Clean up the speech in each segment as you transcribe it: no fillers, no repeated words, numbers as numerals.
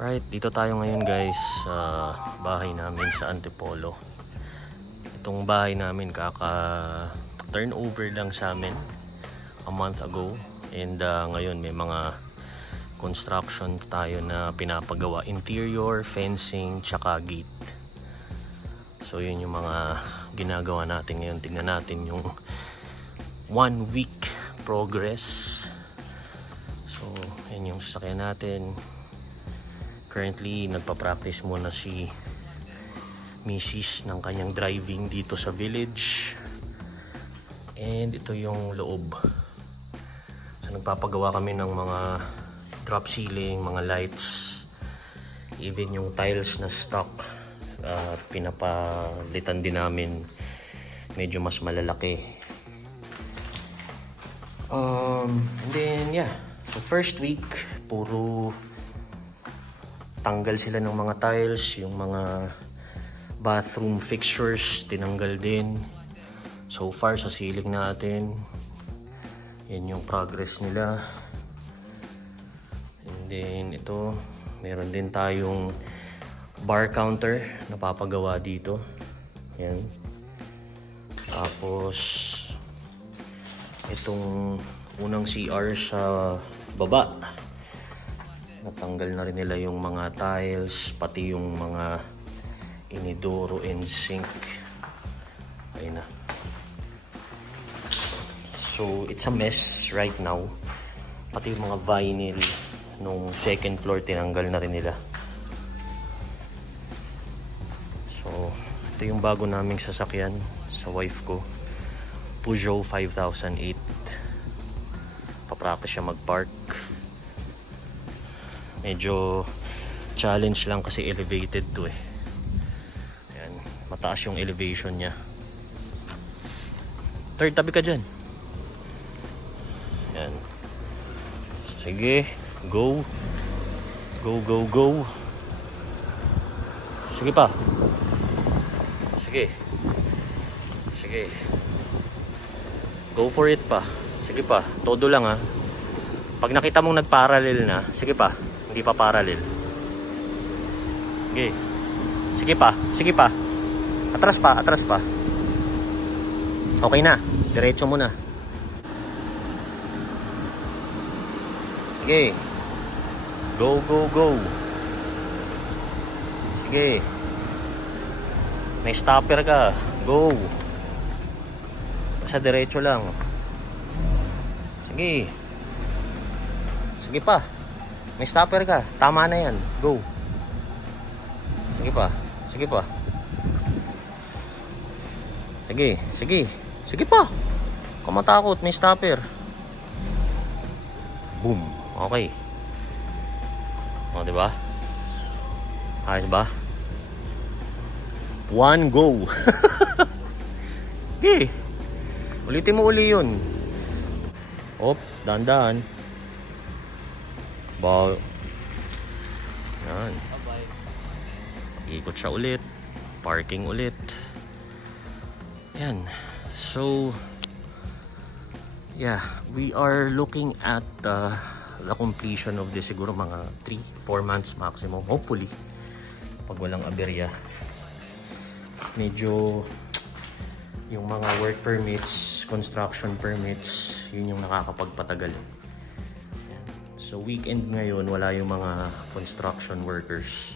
Right, dito tayo ngayon guys sa bahay namin sa Antipolo. Itong bahay namin kaka-turnover lang sa amin a month ago. And ngayon may mga construction tayo na pinapagawa. Interior, fencing, tsaka gate. So yun yung mga ginagawa natin ngayon. Tingnan natin yung 1 week progress. So yun yung sasakyan natin. Currently, nagpa-practice muna si Mrs. ng kanyang driving dito sa village. And ito yung loob. So, nagpapagawa kami ng mga drop ceiling, mga lights. Even yung tiles na stock, pinapalitan din namin. Medyo mas malalaki. And then, yeah. So, first week, puro tanggal sila ng mga tiles, yung mga bathroom fixtures tinanggal din. So far sa ceiling natin, yan yung progress nila. And then ito, meron din tayong bar counter na papagawa dito. Yan. Tapos itong unang CR sa baba, natanggal na rin nila yung mga tiles, pati yung mga inidoro and sink. Ayun na. So, it's a mess right now. Pati yung mga vinyl nung second floor, tinanggal na rin nila. So, ito yung bago naming sasakyan sa wife ko. Peugeot 5008. Papractice siya mag-park. Medyo challenge lang kasi elevated to eh. Ayan, mataas yung elevation niya. Third, tabi ka dyan. Ayan. Sige, go. Go, go, go. Sige pa. Sige. Sige. Go for it pa. Sige pa, todo lang ha. Pag nakita mong nag-parallel na, sige pa. Hindi pa parallel. Okay. Sige pa. Sige pa. Atras pa. Atras pa. Okay na. Diretso mo na. Sige. Go, go, go. Sige. May stopper ka. Go. Basta diretso lang. Sige. Sige pa. May stopper ka. Tama na yan. Go. Sige pa. Sige pa. Sige. Sige. Sige pa. Kumatakot. May stopper. Boom. Okay. O, diba? Ayos ba? 1 go. Sige. Ulitin mo uli yun. Op. Dahan-dahan. Ball. Yan. Ikot siya ulit. Parking ulit. Yan. So, yeah. We are looking at the completion of this siguro mga 3-4 months maximum. Hopefully. Pag walang aberya. Medyo yung mga work permits, construction permits, yun yung nakakapagpatagal. So weekend ngayon, wala yung mga construction workers.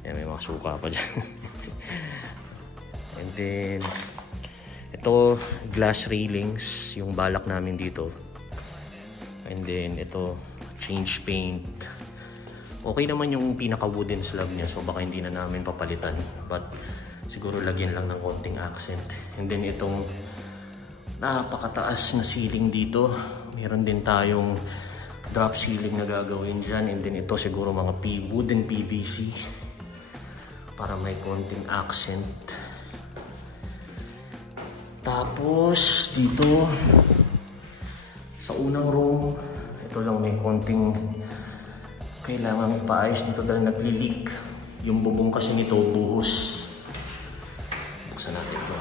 Yan, may mga suka pa dyan. And then, ito, glass railings, yung balak namin dito. And then, ito, change paint. Okay naman yung pinaka-wooden slab niya, so baka hindi na namin papalitan. But, siguro lagyan lang ng konting accent. And then, itong napakataas na ceiling dito. Meron din tayong drop ceiling na gagawin dyan. And then ito siguro mga wooden PVC para may konting accent. Tapos dito sa unang room, ito lang may konting kailangan paayos nito dahil nagli-leak. Yung bubong kasi nito buhos. Buksan natin ito.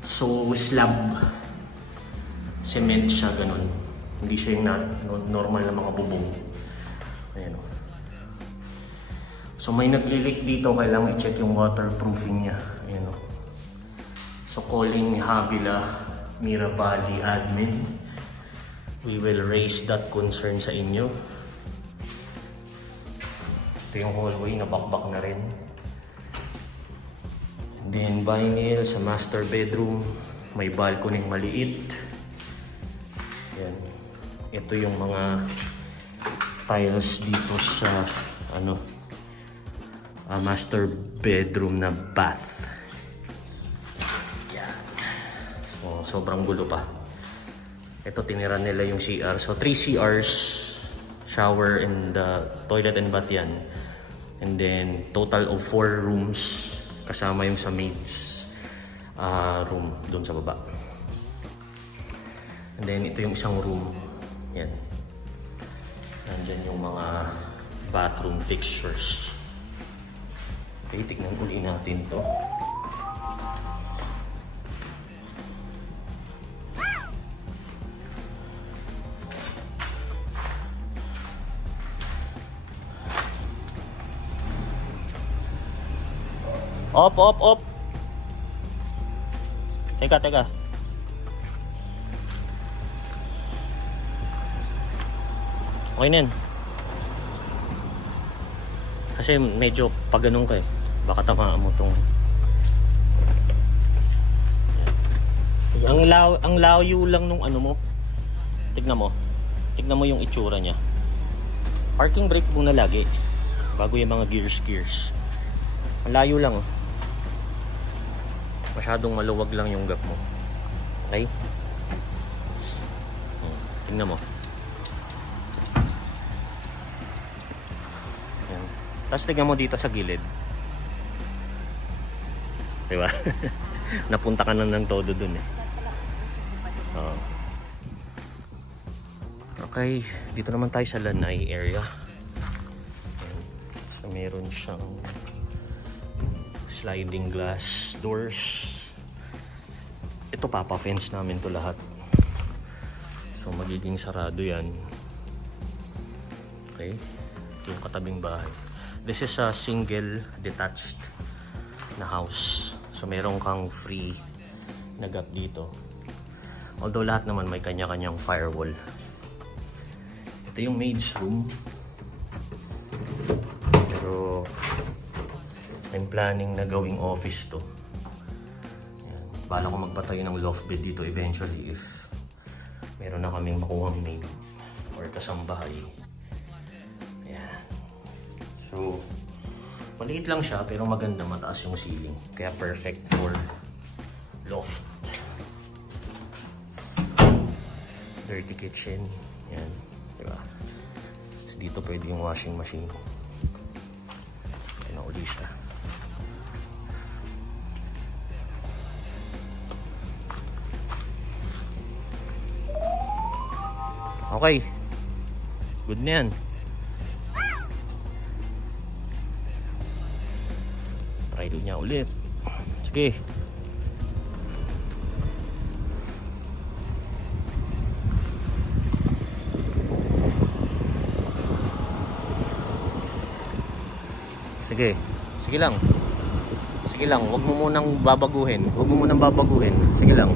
So slab, cement siya ganun. Hindi siya yung normal na mga bubong. Ayan o. So may nagli-leak dito, kailangan i-check yung waterproofing niya. Ayan o. So calling Habila Mirabali admin. We will raise that concern sa inyo. Ito yung hallway na bakbak na rin. Then vinyl sa master bedroom. May balcony maliit. Yan. Ito yung mga tiles dito sa master bedroom na bath. Yan. So, sobrang gulo pa. Ito tinira nila yung CR. So 3 CRs, shower and toilet and bath yan. And then total of 4 rooms kasama yung sa maid's room doon sa baba. And then ito yung isang room. Yan. Nandyan yung mga bathroom fixtures. Okay, tignan uli natin to. Op. Teka. Okay na yan. Kasi medyo pag ganun ka eh. Baka tamaan mo tong... Ang layo lang nung ano mo. Tignan mo yung itsura niya. Parking brake muna lagi. Bago yung mga gears. Ang layo lang oh. Masyadong maluwag lang yung gap mo. Okay? Tingnan mo. Yan. Tapos tingnan mo dito sa gilid. Diba? Napunta ka na ng todo dun eh. Okay. Dito naman tayo sa lanai area. Yan. So meron siyang sliding glass doors. Ito papa-fence namin to lahat. So magiging sarado yan. Okay. Ito yung katabing bahay. This is a single detached na house. So meron kang free na gap dito. Although lahat naman may kanya-kanyang firewall. Ito yung maid's room. Pero I'm planning na gawing office to. Yan. Bala ko magpatayo ng loft bed dito eventually if meron na kaming makuhang maid or kasambahay. Yan. So, maliit lang siya pero maganda, mataas yung ceiling. Kaya perfect for loft. Dirty kitchen. Yan. Diba? So, dito pwede yung washing machine. Ito na uli siya. Okay. Good na yan. Try doon niya ulit. Sige. Sige. Sige lang. Sige lang. Huwag mo munang babaguhin. Huwag mo munang babaguhin. Sige lang.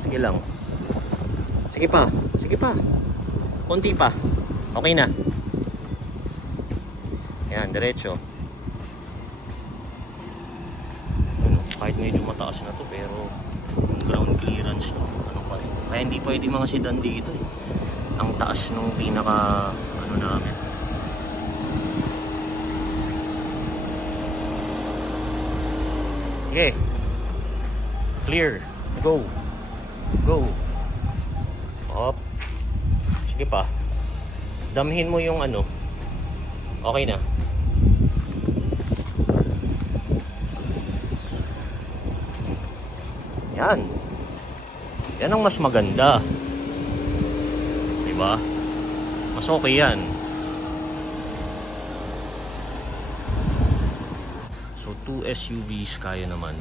Sige lang. Sige pa. Sige pa. Konti pa. Okay na. Yan, diretso. Kahit medyo mataas na to pero ground clearance no, ano pa rin. Kaya hindi pwede mga sedan dito eh. Ang taas nung pinaka ano namin. Okay. Clear. Go. Go. Up. Sige pa. Damhin mo yung ano. Okay na. Yan. Yan ang mas maganda. Diba? Mas okay yan. So 2 SUVs kaya naman.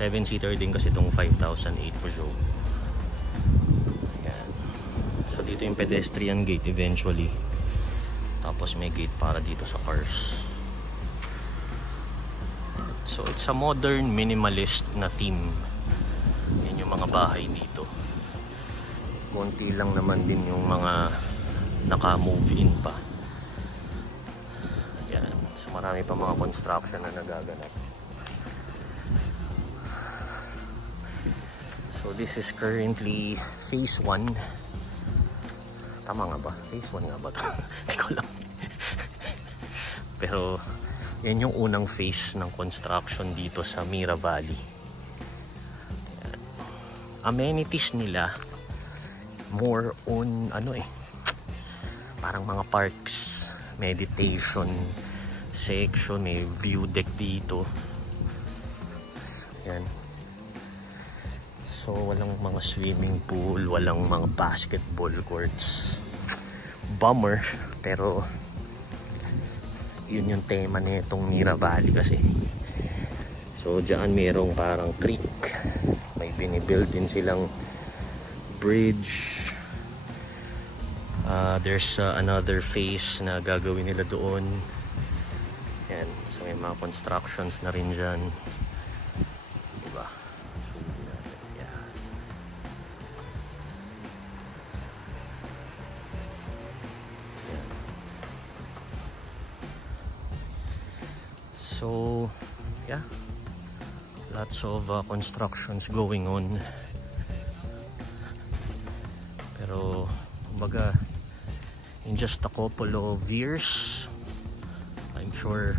7-seater din kasi itong 5008 Peugeot. Yan. So dito yung pedestrian gate eventually. Tapos may gate para dito sa cars. So it's a modern minimalist na theme. Yan yung mga bahay dito. Konti lang naman din yung mga naka-move in pa. Yan. So marami pa mga construction na nagaganap. So this is currently phase 1. Tama nga ba? Phase 1 nga ba ito? Hindi ko alam. Pero yan yung unang phase ng construction dito sa Mira Valley. Yan. Amenities nila more on parang mga parks, meditation section, may view deck dito. Yan. So walang mga swimming pool, walang mga basketball courts. Bummer, pero yun yung tema nitong Mira Valley kasi. So dyan merong parang creek, may binibuild din silang bridge. There's another phase na gagawin nila doon. Yan, so may mga constructions na rin dyan. Diba? So yeah, lots of constructions going on, pero kumbaga in just a couple of years I'm sure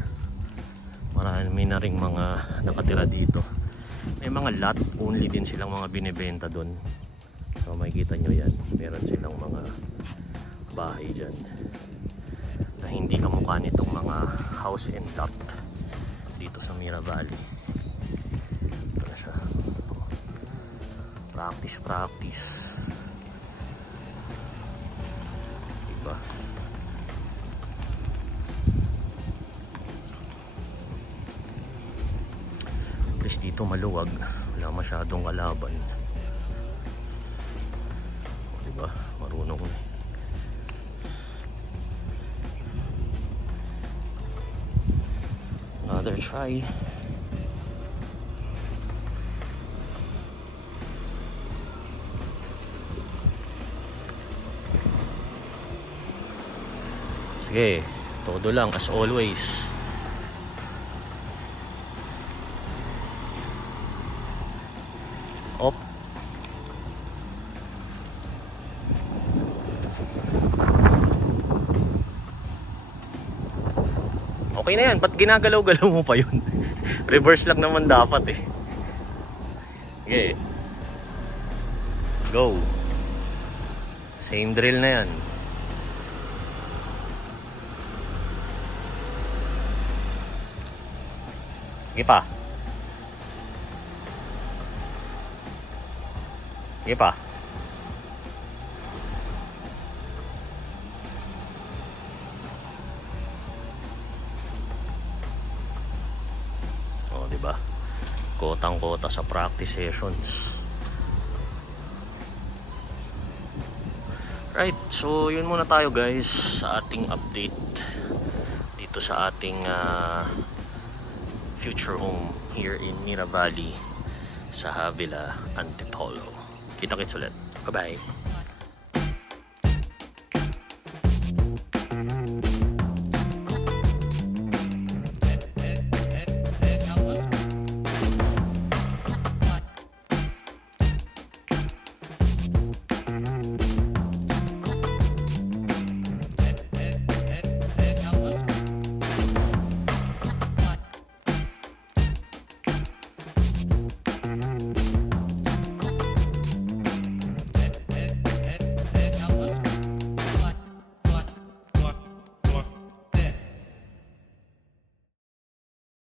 marami na ring mga nakatira dito. May mga lot only din silang mga binibenta doon, so makikita nyo yan, meron silang mga bahay dyan na hindi kamukha nitong mga house and lot dito sa Mira Valley. Ito na siya. Practice. Diba? At least dito maluwag. Wala masyadong kalaban. Diba? Marunong na. Another try. Sige, todo lang as always. Op. Okay na yan, ba't ginagalaw-galaw mo pa yun? Reverse lang naman dapat eh. Okay. Go. Same drill na yan. Sige pa. Sige pa. O, diba? Kotang-kota sa practice sessions. Right, so yun muna tayo guys sa ating update dito sa ating future home here in Mira Valley sa Havila, Antipolo. Kita-kits ulit. Bye-bye.